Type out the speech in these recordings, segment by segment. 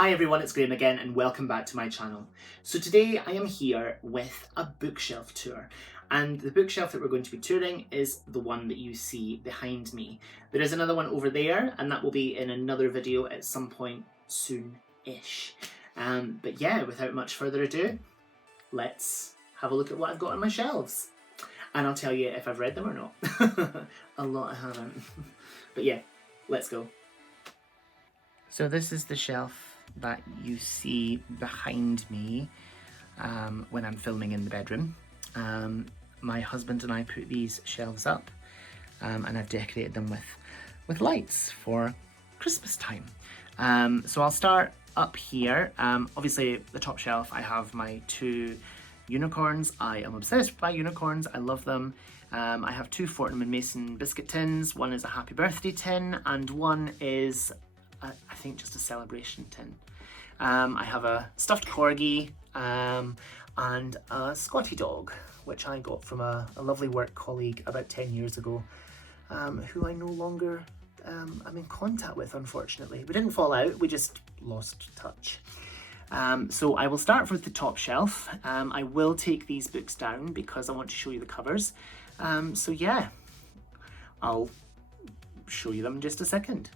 Hi everyone, it's Graham again and welcome back to my channel. So today I am here with a bookshelf tour, and the bookshelf that we're going to be touring is the one that you see behind me. There is another one over there and that will be in another video at some point soon-ish. But yeah, without much further ado, let's have a look at what I've got on my shelves. And I'll tell you if I've read them or not. A lot I haven't. But yeah, let's go. So this is the shelf that you see behind me when I'm filming in the bedroom. My husband and I put these shelves up and I've decorated them with lights for Christmas time. So I'll start up here. Obviously the top shelf I have my two unicorns. I am obsessed by unicorns, I love them. I have two Fortnum & Mason biscuit tins. One is a happy birthday tin and one is I think just a celebration tin. I have a stuffed corgi and a Scotty dog, which I got from a lovely work colleague about 10 years ago, who I no longer am in contact with, unfortunately. We didn't fall out, we just lost touch. So I will start with the top shelf. I will take these books down because I want to show you the covers. So yeah, I'll show you them in just a second.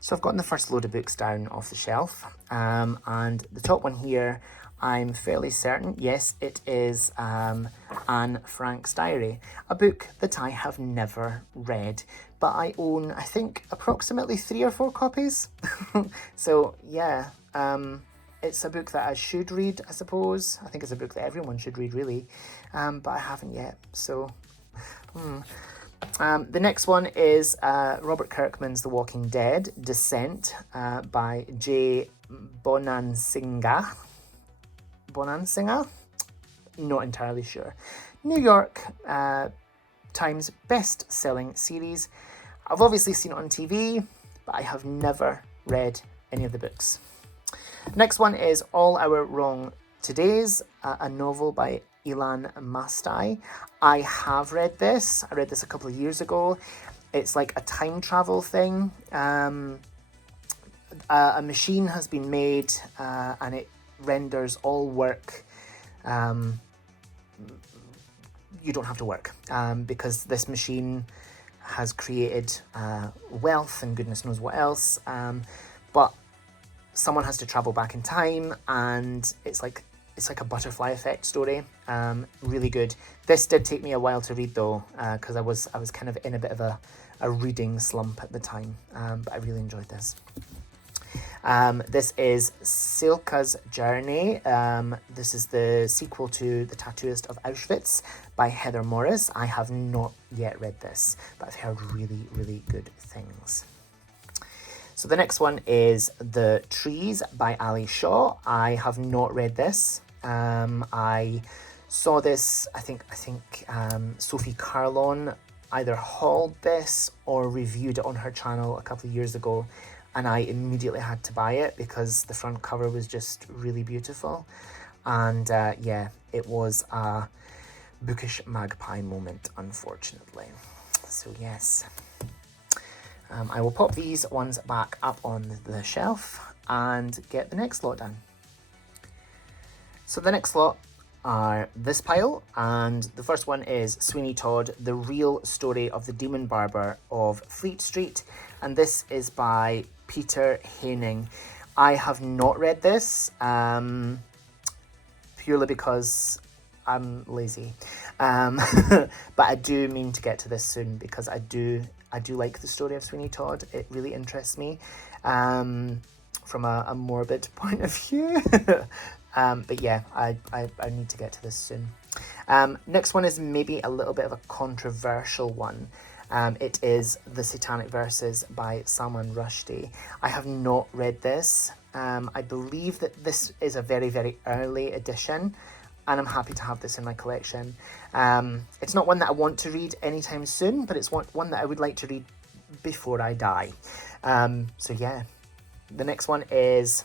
So I've gotten the first load of books down off the shelf, and the top one here, I'm fairly certain, yes, it is Anne Frank's diary, a book that I have never read, but I own, I think, approximately 3 or 4 copies. So yeah, it's a book that I should read, I suppose. I think it's a book that everyone should read, really, but I haven't yet, so... The next one is Robert Kirkman's The Walking Dead, Descent, by J. Bonanzinga. Bonanzinga? Not entirely sure. New York Times best-selling series. I've obviously seen it on TV, but I have never read any of the books. Next one is All Our Wrong Todays, a novel by Ilan Mastai. I have read this. I read this a couple of years ago. It's like a time travel thing. A machine has been made and it renders all work. You don't have to work because this machine has created wealth and goodness knows what else. But someone has to travel back in time, and it's like a butterfly effect story. Really good. This did take me a while to read though, because I was kind of in a bit of a reading slump at the time, but I really enjoyed this. This is Silke's Journey. This is the sequel to The Tattooist of Auschwitz by Heather Morris. I have not yet read this, but I've heard really, really good things. So the next one is The Trees by Ali Shaw. I have not read this. I saw this, I think Sophie Carlon either hauled this or reviewed it on her channel a couple of years ago, and I immediately had to buy it because the front cover was just really beautiful. And yeah, it was a bookish magpie moment, unfortunately. So yes. I will pop these ones back up on the shelf and get the next lot done. So the next lot are this pile, and the first one is Sweeney Todd, The Real Story of the Demon Barber of Fleet Street, and this is by Peter Haining. I have not read this, purely because I'm lazy, but I do mean to get to this soon because I do like the story of Sweeney Todd. It really interests me from a morbid point of view. But yeah, I need to get to this soon. Next one is maybe a little bit of a controversial one. It is The Satanic Verses by Salman Rushdie. I have not read this. I believe that this is a very, very early edition, and I'm happy to have this in my collection. It's not one that I want to read anytime soon, but it's one that I would like to read before I die. So yeah, the next one is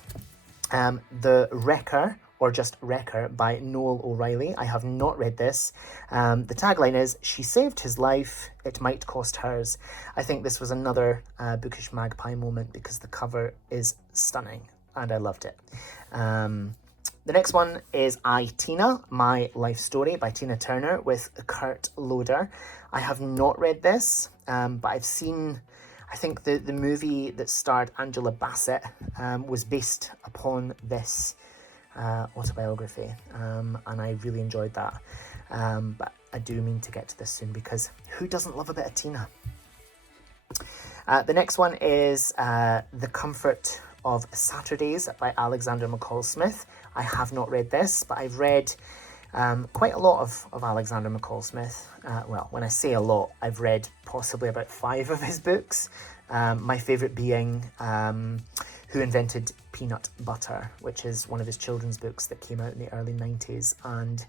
The Wrecker or just Wrecker by Noel O'Reilly. I have not read this. The tagline is, "She saved his life, it might cost hers." I think this was another Bookish Magpie moment because the cover is stunning and I loved it. The next one is I, Tina, My Life Story by Tina Turner with Kurt Loder. I have not read this, but I've seen, I think the movie that starred Angela Bassett was based upon this autobiography, and I really enjoyed that. But I do mean to get to this soon because who doesn't love a bit of Tina? The next one is The Comfort of Saturdays by Alexander McCall Smith. I have not read this, but I've read quite a lot of Alexander McCall Smith. Well, when I say a lot, I've read possibly about 5 of his books. My favourite being Who Invented Peanut Butter, which is one of his children's books that came out in the early 90s, and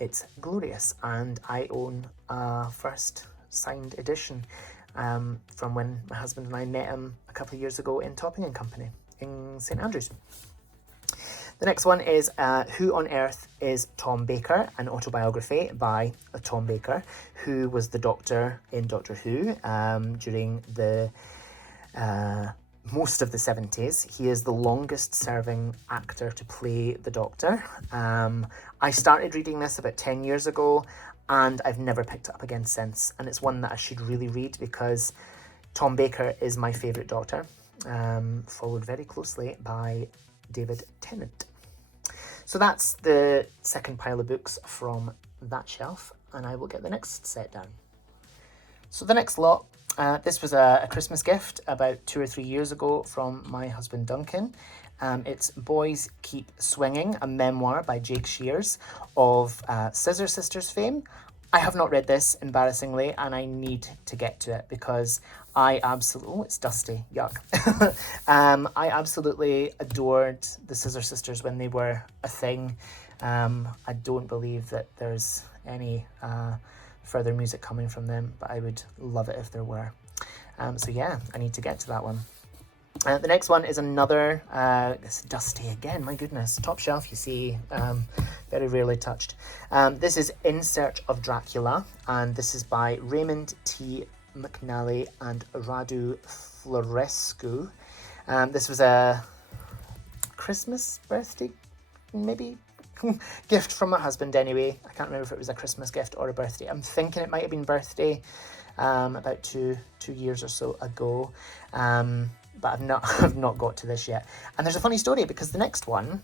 it's glorious. And I own a first signed edition from when my husband and I met him a couple of years ago in Topping and Company in St Andrews. The next one is Who on Earth is Tom Baker, an autobiography by Tom Baker, who was the Doctor in Doctor Who during the most of the 70s. He is the longest serving actor to play the Doctor. I started reading this about 10 years ago and I've never picked it up again since, and it's one that I should really read because Tom Baker is my favourite Doctor, followed very closely by David Tennant. So that's the second pile of books from that shelf, and I will get the next set down. So the next lot, this was a Christmas gift about 2 or 3 years ago from my husband Duncan. It's Boys Keep Swinging, a memoir by Jake Shears of Scissor Sisters fame. I have not read this, embarrassingly, and I need to get to it because I absolutely... Oh, it's dusty. Yuck. I absolutely adored the Scissor Sisters when they were a thing. I don't believe that there's any further music coming from them, but I would love it if there were. So yeah, I need to get to that one. The next one is another, it's dusty again, my goodness, top shelf, you see, very rarely touched. This is In Search of Dracula, and this is by Raymond T. Mcneil and Radu Florescu. This was a Christmas birthday, maybe, gift from my husband anyway. I can't remember if it was a Christmas gift or a birthday. I'm thinking it might have been birthday, about two years or so ago. But I've not got to this yet. And there's a funny story because the next one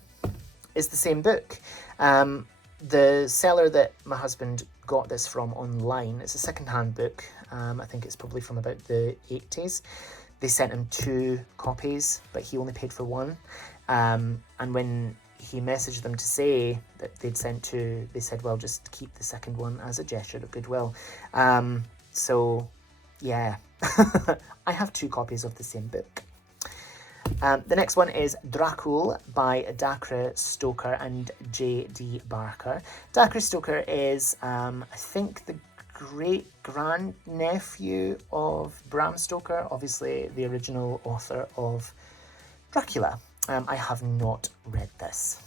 is the same book. The seller that my husband got this from online, it's a second-hand book. I think it's probably from about the 80s. They sent him 2 copies, but he only paid for 1. And when he messaged them to say that they'd sent 2, they said, well, just keep the second one as a gesture of goodwill. So, yeah. I have 2 copies of the same book. The next one is Dracul by Dacre Stoker and J.D. Barker. Dacre Stoker is, I think, the great-grandnephew of Bram Stoker, obviously the original author of Dracula. I have not read this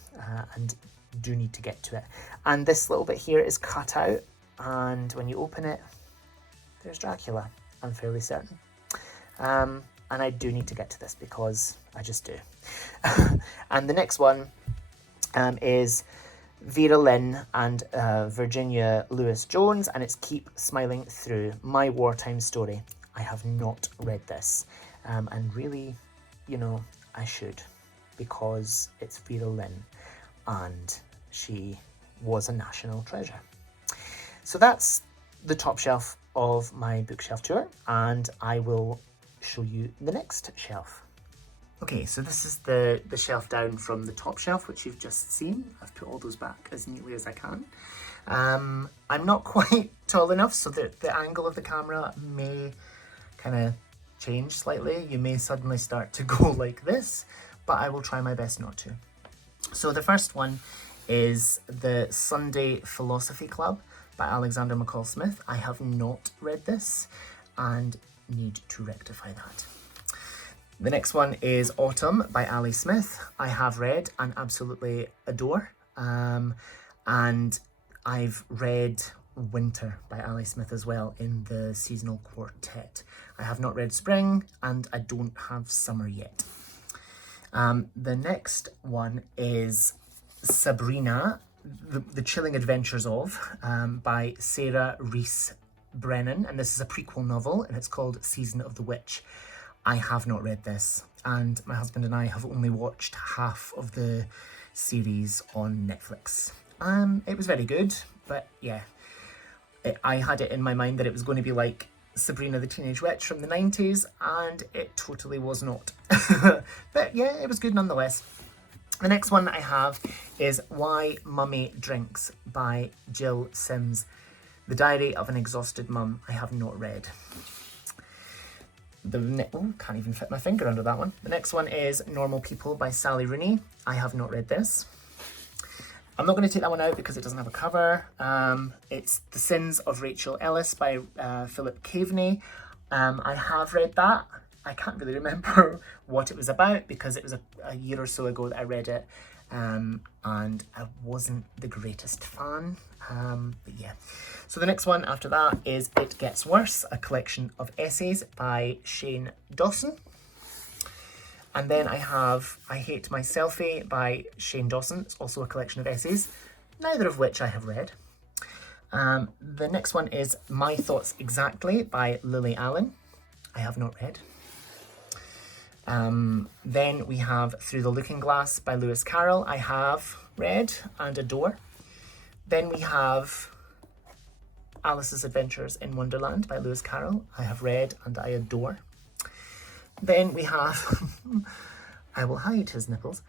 and do need to get to it. And this little bit here is cut out, and when you open it, there's Dracula, I'm fairly certain. And I do need to get to this because I just do. And the next one is Vera Lynn and Virginia Lewis-Jones, and it's Keep Smiling Through, My Wartime Story. I have not read this, and really, you know, I should, because it's Vera Lynn, and she was a national treasure. So that's the top shelf of my bookshelf tour, and I will show you the next shelf. Okay, so this is the shelf down from the top shelf, which you've just seen. I've put all those back as neatly as I can. I'm not quite tall enough, so the angle of the camera may kind of change slightly. You may suddenly start to go like this, but I will try my best not to. So the first one is the Sunday Philosophy Club by Alexander McCall Smith. I have not read this and need to rectify that. The next one is Autumn by Ali Smith. I have read and absolutely adore. and I've read Winter by Ali Smith as well in the seasonal quartet. I have not read Spring, and I don't have Summer yet. The next one is Sabrina, The Chilling Adventures of, by Sarah Rees Brennan, and this is a prequel novel, and it's called Season of the Witch. I have not read this, and my husband and I have only watched half of the series on Netflix. It was very good, but yeah, I had it in my mind that it was going to be like Sabrina the Teenage Witch from the 90s, and it totally was not. But yeah, it was good nonetheless. The next one I have is Why Mummy Drinks by Jill Sims. The Diary of an Exhausted Mum. I have not read. Can't even fit my finger under that one. The next one is Normal People by Sally Rooney. I have not read this. I'm not going to take that one out because it doesn't have a cover. It's The Sins of Rachel Ellis by Philip Caveney. I have read that. I can't really remember what it was about because it was a year or so ago that I read it, and I wasn't the greatest fan. But yeah. So the next one after that is It Gets Worse, a collection of essays by Shane Dawson. And then I have I Hate My Selfie by Shane Dawson. It's also a collection of essays, neither of which I have read. The next one is My Thoughts Exactly by Lily Allen. I have not read. Then we have Through the Looking Glass by Lewis Carroll. I have read and adore. Then we have Alice's Adventures in Wonderland by Lewis Carroll. I have read and I adore. Then we have, I will hide his nipples.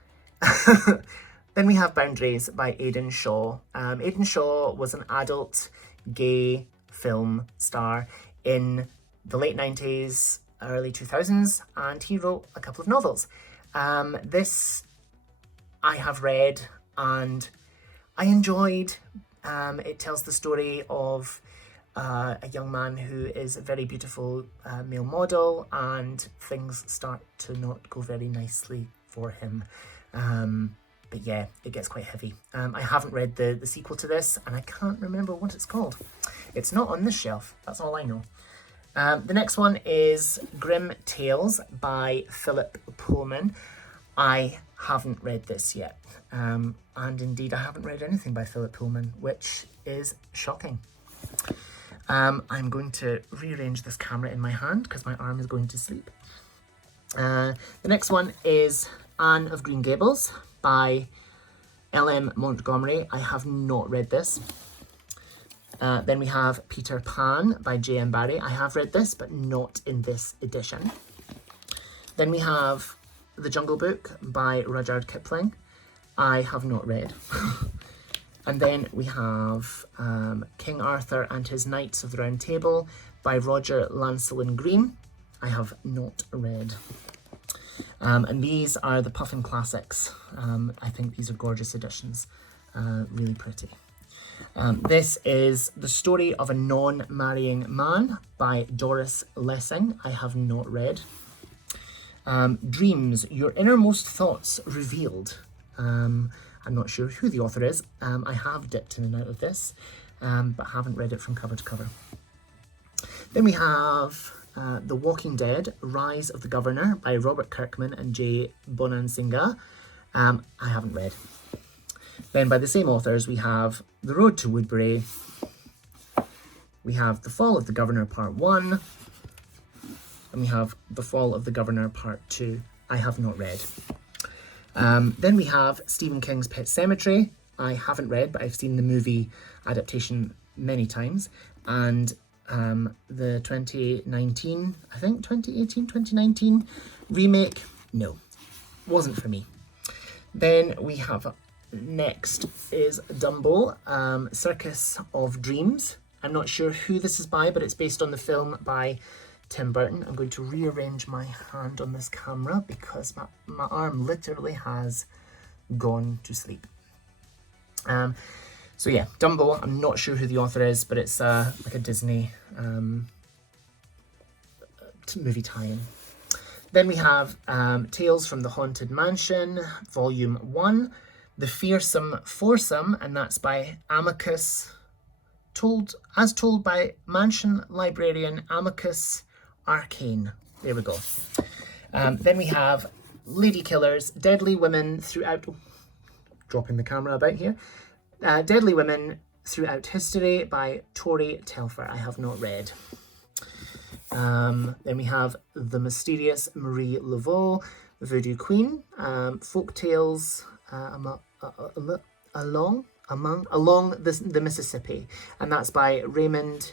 Then we have Boundaries by Aidan Shaw. Aidan Shaw was an adult gay film star in the late 90s, early 2000s, and he wrote a couple of novels. This I have read and I enjoyed. It tells the story of a young man who is a very beautiful male model, and things start to not go very nicely for him. But yeah, it gets quite heavy. I haven't read the sequel to this, and I can't remember what it's called. It's not on this shelf, that's all I know. The next one is Grim Tales by Philip Pullman. I haven't read this yet. And indeed, I haven't read anything by Philip Pullman, which is shocking. I'm going to rearrange this camera in my hand because my arm is going to sleep. The next one is Anne of Green Gables by L.M. Montgomery. I have not read this. Then we have Peter Pan by J.M. Barrie. I have read this, but not in this edition. Then we have The Jungle Book by Rudyard Kipling. I have not read. And then we have King Arthur and His Knights of the Round Table by Roger Lancelyn Green. I have not read. And these are the Puffin Classics. I think these are gorgeous editions. Really pretty. This is The Story of a Non-Marrying Man by Doris Lessing. I have not read. Dreams, Your Innermost Thoughts Revealed. I'm not sure who the author is. I have dipped in and out of this, but haven't read it from cover to cover. Then we have The Walking Dead, Rise of the Governor by Robert Kirkman and J. Bonanzinga. I haven't read. Then by the same authors, we have The Road to Woodbury. We have The Fall of the Governor Part 1. And we have The Fall of the Governor Part 2. I have not read. Then we have Stephen King's Pet Sematary. I haven't read, but I've seen the movie adaptation many times. And the 2019, I think 2018, 2019 remake, no, wasn't for me. Then we have, next is Dumbo, Circus of Dreams. I'm not sure who this is by, but it's based on the film by Tim Burton. I'm going to rearrange my hand on this camera because my arm literally has gone to sleep. So yeah, Dumbo, I'm not sure who the author is, but it's like a Disney movie tie-in. Then we have Tales from the Haunted Mansion, Volume 1 The Fearsome Foursome, and that's by Amicus, told by Mansion librarian Amicus Arcane. There we go. Then we have Lady Killers, Deadly Women Throughout... dropping the camera about here. Deadly Women Throughout History by Tori Telfer. I have not read. Then we have The Mysterious Marie Laveau, Voodoo Queen, Folk Tales along the Mississippi, and that's by Raymond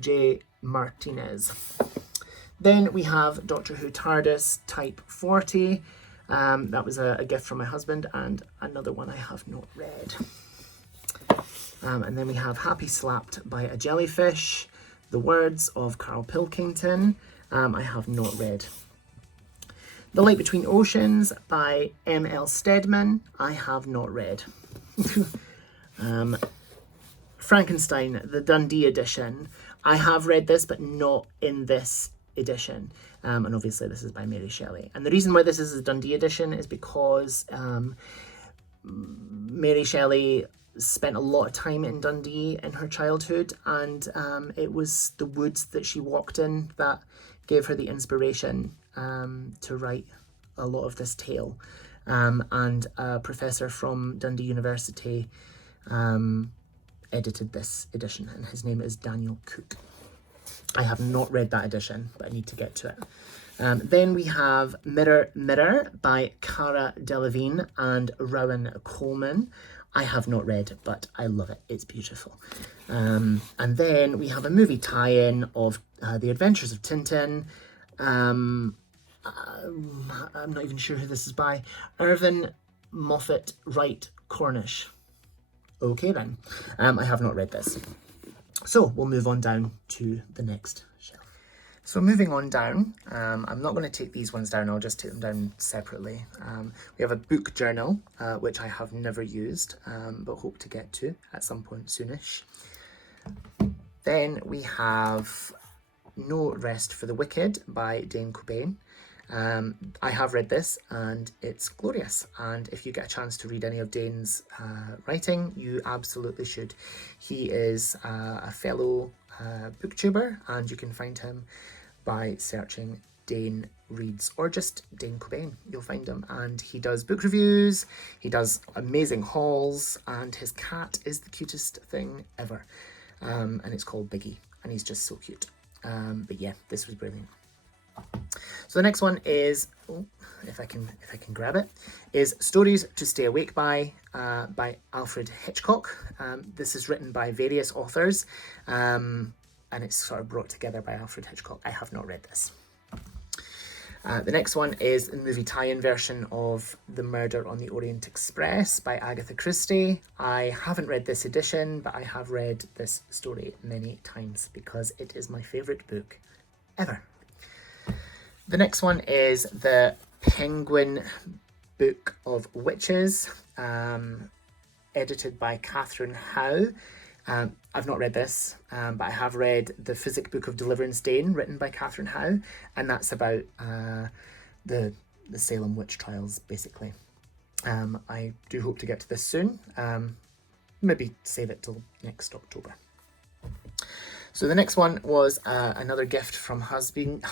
J. Martinez. Then we have Doctor Who TARDIS Type 40. That was a gift from my husband, and another one I have not read. And then we have Happy Slapped by a Jellyfish, The Words of Carl Pilkington. I have not read. The Light Between Oceans by M.L. Stedman. I have not read. Frankenstein, the Dundee edition. I have read this, but not in this edition. And obviously this is by Mary Shelley. And the reason why this is a Dundee edition is because Mary Shelley spent a lot of time in Dundee in her childhood, and it was the woods that she walked in that gave her the inspiration to write a lot of this tale. And a professor from Dundee University edited this edition, and his name is Daniel Cook. I have not read that edition, but I need to get to it. Then we have Mirror Mirror by Cara Delevingne and Rowan Coleman. I have not read, but I love it. It's beautiful. And then we have a movie tie-in of The Adventures of Tintin. I'm not even sure who this is by. Irvin Moffat Wright Cornish. Okay then. I have not read this. So we'll move on down to the next shelf. So moving on down, I'm not going to take these ones down, I'll just take them down separately. We have a book journal, which I have never used, but hope to get to at some point soonish. Then we have No Rest for the Wicked by Dane Cobain. I have read this and it's glorious, and if you get a chance to read any of Dane's writing, you absolutely should. He is a fellow booktuber, and you can find him by searching Dane Reads or just Dane Cobain. You'll find him, and he does book reviews, he does amazing hauls, and his cat is the cutest thing ever, and it's called Biggie, and he's just so cute. But yeah, this was brilliant. So the next one is, if I can grab it, is Stories to Stay Awake by Alfred Hitchcock. This is written by various authors, and it's sort of brought together by Alfred Hitchcock. I have not read this. The next one is the movie tie-in version of The Murder on the Orient Express by Agatha Christie. I haven't read this edition, but I have read this story many times because it is my favourite book ever. The next one is the Penguin Book of Witches, edited by Catherine Howe. I've not read this, but I have read the Physic Book of Deliverance Dane, written by Catherine Howe, and that's about the Salem witch trials, basically. I do hope to get to this soon. Maybe save it till next October. So the next one was another gift from husband.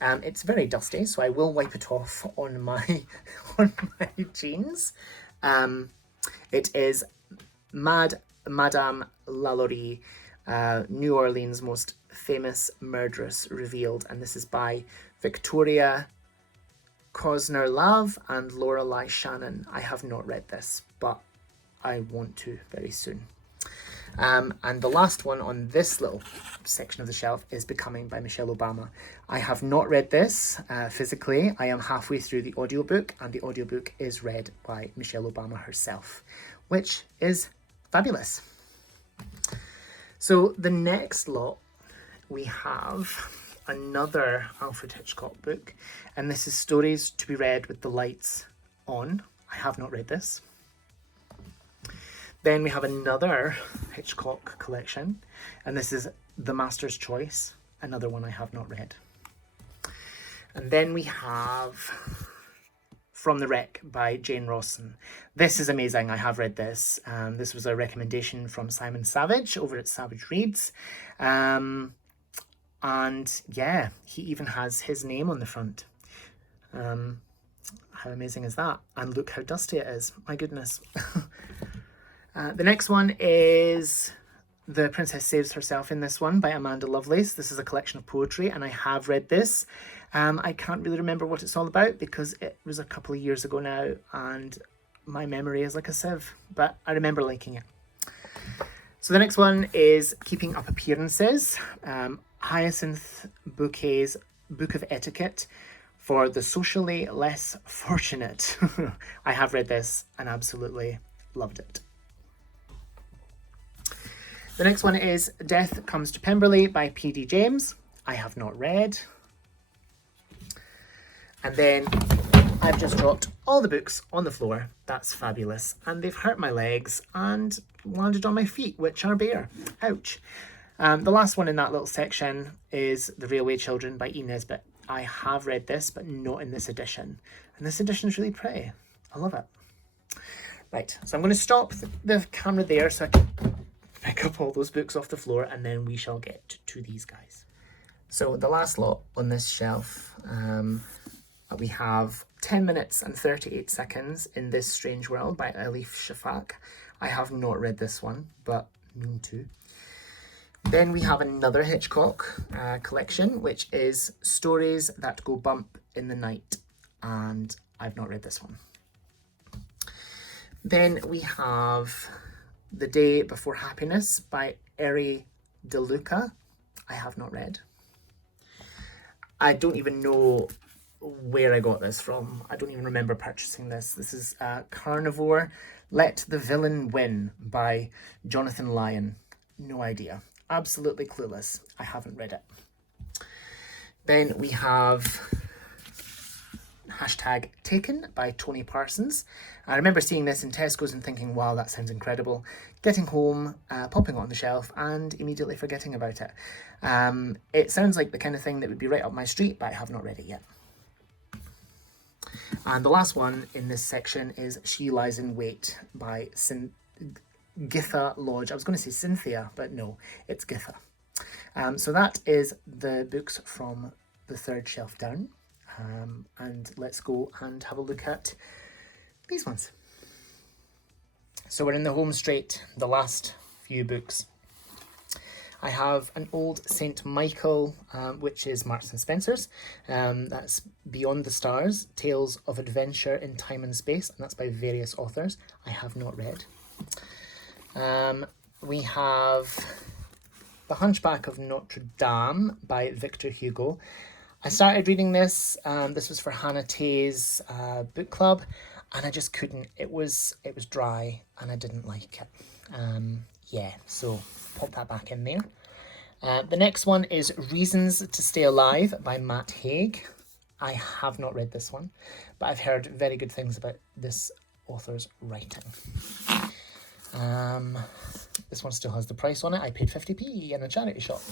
It's very dusty, so I will wipe it off on my jeans. It is Madame Lalaurie, New Orleans' most famous murderess revealed, and this is by Victoria Cosner-Love and Lorelei Shannon. I have not read this, but I want to very soon. And the last one on this little section of the shelf is Becoming by Michelle Obama. I have not read this physically. I am halfway through the audiobook, and the audiobook is read by Michelle Obama herself, which is fabulous. So the next lot, we have another Alfred Hitchcock book, and this is Stories to be Read with the Lights On. I have not read this. Then we have another Hitchcock collection, and this is The Master's Choice, another one I have not read. And then we have from the Wreck by Jane Rawson. This is amazing. I have read this. This was a recommendation from Simon Savage over at Savage Reads. And yeah, he even has his name on the front. How amazing is that? And look how dusty it is. My goodness. The next one is The Princess Saves Herself in This One by Amanda Lovelace. This is a collection of poetry, and I have read this. I can't really remember what it's all about because it was a couple of years ago now, and my memory is like a sieve, but I remember liking it. So the next one is Keeping Up Appearances, Hyacinth Bouquet's Book of Etiquette for the Socially Less Fortunate. I have read this and absolutely loved it. The next one is Death Comes to Pemberley by P.D. James. I have not read. And then I've just dropped all the books on the floor. That's fabulous. And they've hurt my legs and landed on my feet, which are bare. Ouch. The last one in that little section is The Railway Children by E. Nesbit. I have read this, but not in this edition. And this edition is really pretty. I love it. Right, so I'm going to stop the camera there so I can pick up all those books off the floor, and then we shall get to these guys. So the last lot on this shelf, we have 10 minutes and 38 seconds in This Strange World by Elif Shafak. I have not read this one, but mean to. Then we have another Hitchcock collection, which is Stories That Go Bump in the Night, and I've not read this one. Then we have The Day Before Happiness by Eri De Luca. I have not read. I don't even know where I got this from. I don't even remember purchasing this. This is Carnivore, Let the Villain Win by Jonathan Lyon. No idea. Absolutely clueless. I haven't read it. Then we have Taken by Tony Parsons. I remember seeing this in Tesco's and thinking, wow, that sounds incredible. Getting home, popping it on the shelf and immediately forgetting about it. It sounds like the kind of thing that would be right up my street, but I have not read it yet. And the last one in this section is She Lies in Wait by Githa Lodge. I was going to say Cynthia, but no, it's Githa. So that is the books from the third shelf down. And let's go and have a look at these ones. So we're in the home straight, the last few books. I have an old St. Michael, which is Marks and Spencer's. That's Beyond the Stars, Tales of Adventure in Time and Space, and that's by various authors. I have not read. We have The Hunchback of Notre Dame by Victor Hugo. I started reading this. This was for Hannah Tay's book club, and I just couldn't. It was dry, and I didn't like it. Yeah, so pop that back in there. The next one is Reasons to Stay Alive by Matt Haig. I have not read this one, but I've heard very good things about this author's writing. This one still has the price on it. I paid 50p in a charity shop.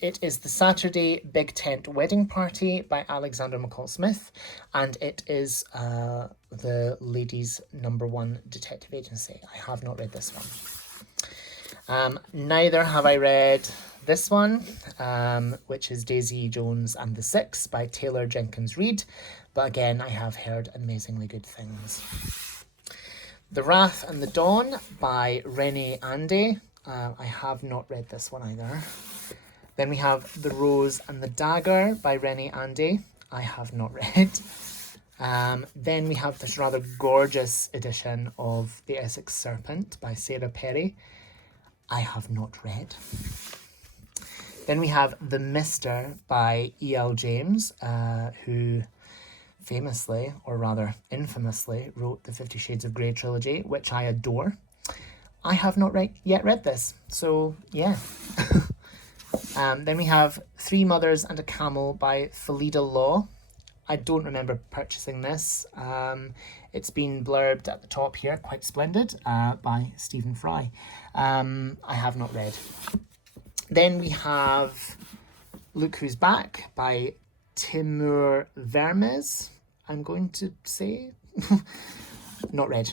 It is The Saturday Big Tent Wedding Party by Alexander McCall Smith, and it is the ladies' #1 detective agency. I have not read this one. Neither have I read this one, which is Daisy Jones and the Six by Taylor Jenkins Reid, but again, I have heard amazingly good things. The Wrath and the Dawn by Renee Andy. I have not read this one either. Then we have The Rose and the Dagger by Renee Andy. I have not read. Then we have this rather gorgeous edition of The Essex Serpent by Sarah Perry. I have not read. Then we have The Mister by E.L. James, who famously, or rather infamously, wrote the 50 Shades of Grey trilogy, which I adore. I have not yet read this, so yeah. Then we have Three Mothers and a Camel by Felida Law. I don't remember purchasing this. It's been blurbed at the top here, quite splendid, by Stephen Fry. I have not read. Then we have Look Who's Back by Timur Vermes. I'm going to say. Not read.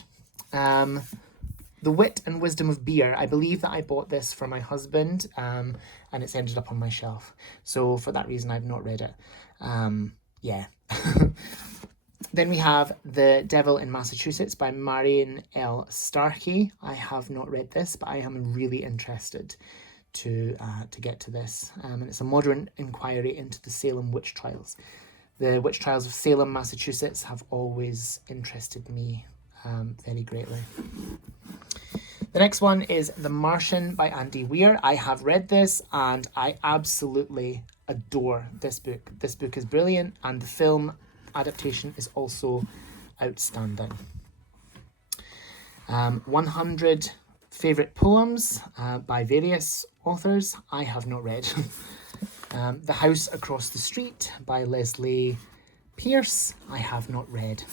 The Wit and Wisdom of Beer. I believe that I bought this for my husband, and it's ended up on my shelf. So for that reason, I've not read it. Yeah. Then we have The Devil in Massachusetts by Marion L. Starkey. I have not read this, but I am really interested to get to this. And it's a modern inquiry into the Salem witch trials. The witch trials of Salem, Massachusetts have always interested me very greatly. The next one is The Martian by Andy Weir. I have read this and I absolutely adore this book. This book is brilliant and the film adaptation is also outstanding. 100 Favourite Poems by various authors. I have not read. The House Across the Street by Leslie Pierce. I have not read.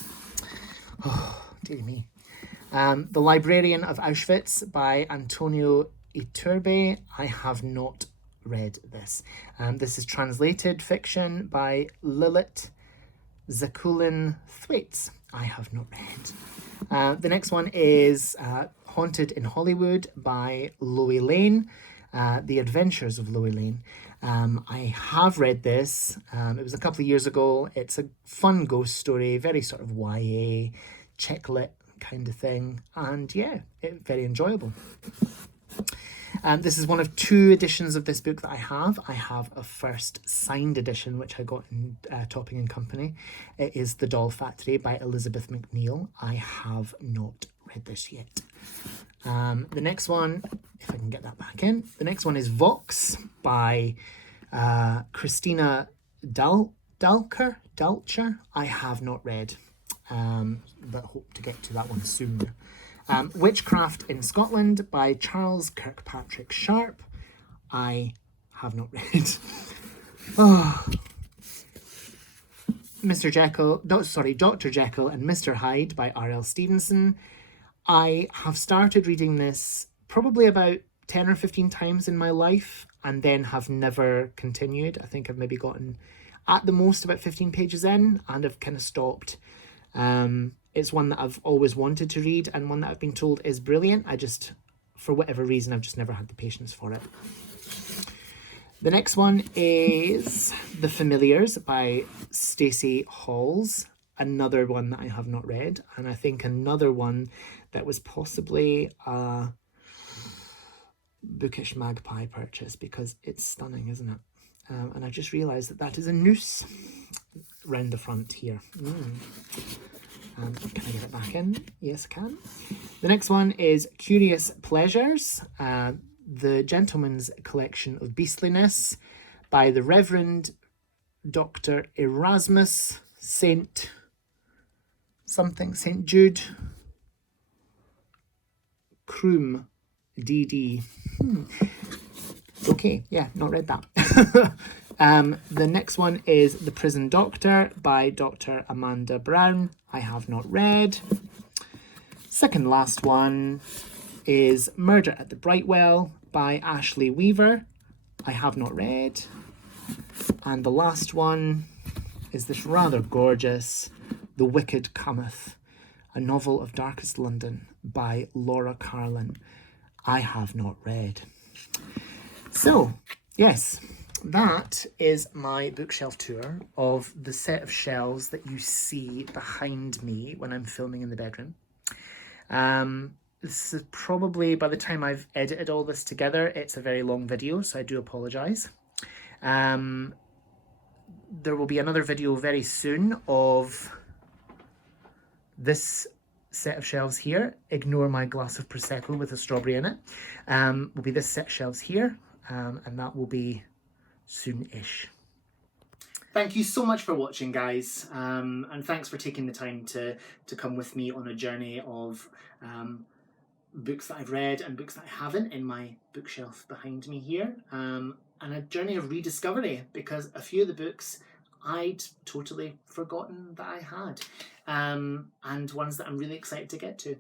Oh, dear me. The Librarian of Auschwitz by Antonio Iturbe. I have not read this. This is translated fiction by Lilith Zakulin Thwaites. I have not read. The next one is Haunted in Hollywood by Lois Lane. The Adventures of Lois Lane. I have read this. It was a couple of years ago. It's a fun ghost story, very sort of YA, chick lit kind of thing. And yeah, very enjoyable. This is one of 2 editions of this book that I have. I have a first signed edition, which I got in Topping and Company. It is The Doll Factory by Elizabeth Mcneil. I have not read this yet. The next one, if I can get that back in, the next one is Vox by Christina Dalcher. I have not read, but hope to get to that one soon. Witchcraft in Scotland by Charles Kirkpatrick Sharp. I have not read. Oh. Dr. Jekyll and Mr. Hyde by R.L. Stevenson. I have started reading this probably about 10 or 15 times in my life and then have never continued. I think I've maybe gotten at the most about 15 pages in and have kind of stopped. It's one that I've always wanted to read and one that I've been told is brilliant. I just, for whatever reason, I've just never had the patience for it. The next one is The Familiars by Stacy Halls. Another one that I have not read. And I think another one that was possibly a bookish magpie purchase because it's stunning, isn't it? And I just realised that is a noose round the front here. Can I get it back in? Yes, I can. The next one is Curious Pleasures, The Gentleman's Collection of Beastliness by the Reverend Dr. Erasmus St. Jude Croom DD. Okay, yeah, not read that. The next one is The Prison Doctor by Dr. Amanda Brown. I have not read. Second last one is Murder at the Brightwell by Ashley Weaver. I have not read. And the last one is this rather gorgeous The Wicked Cometh, a novel of darkest London by Laura Carlin. I have not read. So, yes, that is my bookshelf tour of the set of shelves that you see behind me when I'm filming in the bedroom. This is probably, by the time I've edited all this together, it's a very long video, so I do apologise. There will be another video very soon of this set of shelves here. Ignore my glass of Prosecco with a strawberry in it. Will be this set of shelves here, and that will be soon-ish. Thank you so much for watching, guys, and thanks for taking the time to come with me on a journey of books that I've read and books that I haven't in my bookshelf behind me here, and a journey of rediscovery, because a few of the books I'd totally forgotten that I had, and ones that I'm really excited to get to.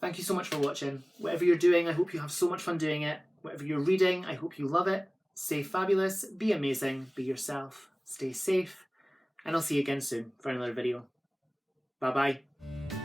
Thank you so much for watching. Whatever you're doing, I hope you have so much fun doing it. Whatever you're reading, I hope you love it. Stay fabulous, be amazing, be yourself, stay safe, and I'll see you again soon for another video. Bye bye.